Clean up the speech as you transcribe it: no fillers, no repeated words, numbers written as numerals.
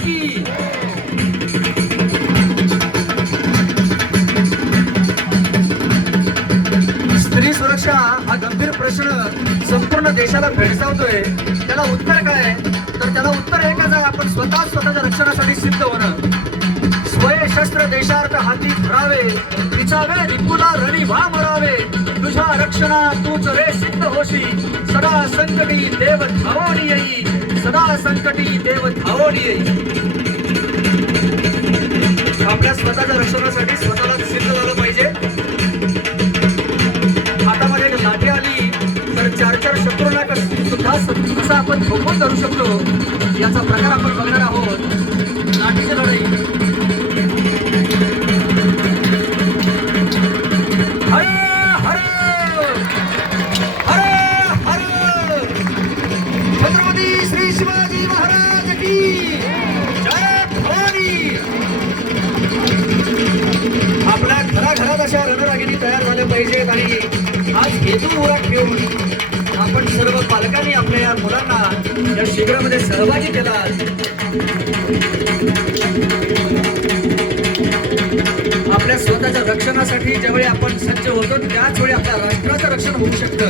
की. स्त्री सुरक्षा हा गंभीर प्रश्न संपूर्ण देशाला भेडसावतोय. त्याला उत्तर काय? तर त्याला उत्तर एकच आहे, आपण स्वतःच्या रक्षणासाठी सिद्ध होणं. स्वयशस्त्र देशार्थ हाती धरावे, तिचावे रिपुला रणी व्हा मरावे. तुझ्या रक्षणा तूच रे सिद्ध होशी, सदा संकटी देव धावोनी येई, सदा संकटी देव धावोनी येई. आपल्या स्वतःच्या रक्षणासाठी स्वतःला सिद्ध झालं पाहिजे. हातामध्ये एक लाठी आली तर चार शत्रूंना सुद्धा कसा आपण ठोकून धरू शकतो याचा प्रकार आपण बघणार आहोत. लाठीची लढाई. छत्रपती श्री शिवाजी महाराज की जय भवानी. आपल्या घराघरात अशा रणरागिणी तयार झाल्या पाहिजेत आणि आज हेतू मुराद ठेवून आपण सर्व पालकांनी आपल्या या मुलांना या शिबिरामध्ये सहभागी केला. आपल्या स्वतःच्या रक्षणासाठी ज्यावेळी आपण सज्ज होतो त्याच वेळी आपल्या राष्ट्राचं रक्षण होऊ शकतं.